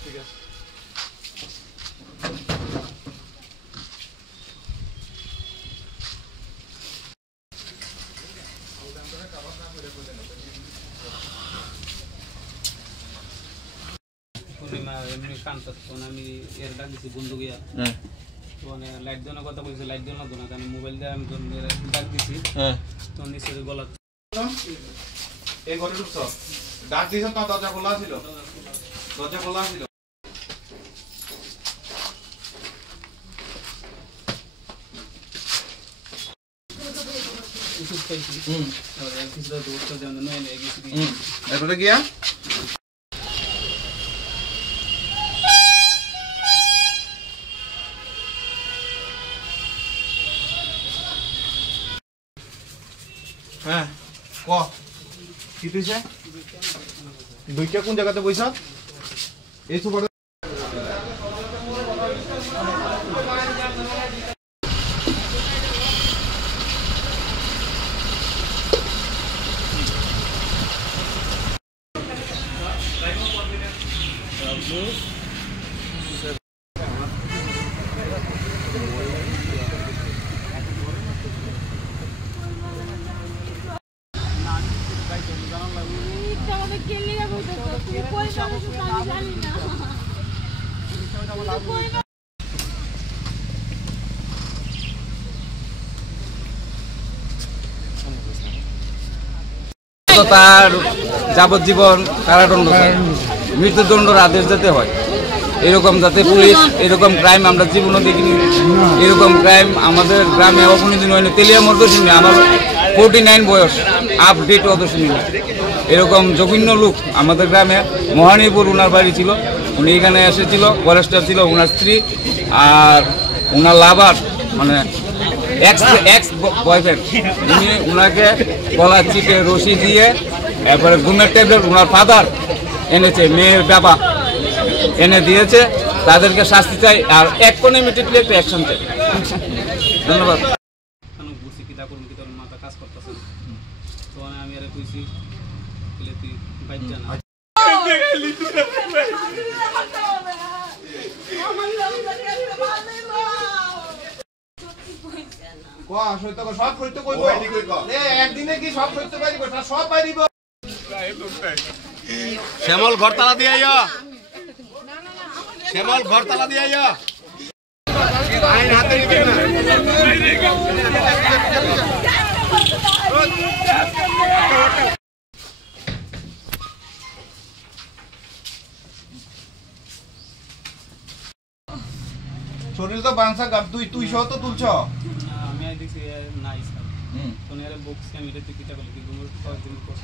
ঠিক আছে এমনি কানতাস তখন আমি এর ডাক দিচ্ছি বন্ধু গিয়া মানে লাইট দেওয়ার কথা বলছি লাইট দেওয়া লাগতো না কারণ মোবাইল দিয়ে আমি ডাক দিছি তখন নিচে গলা এই ঘরে ঢুকছ ডাক দিছ তো দরজা খোলা ছিল এরপরে গিয়া হ্যাঁ ক কি তুইছে দুইটা কোন জায়গাতে বইছ এই সুপার তার যাবজ্জীবন কারাদণ্ড মৃত্যুদণ্ডের আদেশ দিতে হয় এরকম যাতে পুলিশ এরকম ক্রাইম আমরা জীবনে দেখিনি এরকম ক্রাইম আমাদের গ্রামে কোনোদিন হয়নি তেলিয়া মর্দ শুনি আমার 49 বয়স আপডেট অত শুনি এরকম জঘন্য লোক আমাদের গ্রামে মহানীপুর ওনার বাড়ি ছিল উনি এখানে এসেছিল ফরেস্টার ছিল ওনার স্ত্রী আর ওনার লাভার মানে এক্স বয়ফ্রেন্ড উনি ওনাকে গলা চিপে রশি দিয়ে এরপরে ঘুমের ট্যাবলেট ওনার ফাদার এনেছে মেয়ের বাবা এনে দিয়েছে তাদেরকে শাস্তি চাই আর এক কোণে ইমিডিয়েটলি একটা অ্যাকশন চাই ধন্যবাদ মাথা কাজ করতেছে তো আমি আর কইছি তুই বাইক জানা সব সত্য কইব একদিনে কি সব সত্য পারিব সব পারিব শ্যামল ঘরতলা দিয়ে আইয়া শ্যামল ঘরতলা দিয়ে আইয়া আইন হাতে নিবেন না শরীর তো বাংসা গাব তুই সহ তো তুলছ আমি দেখছি নাই স্যার তো এর বক্স আমি এটা টিকিটা বলি কি গুমর কয়েকদিন কোর্স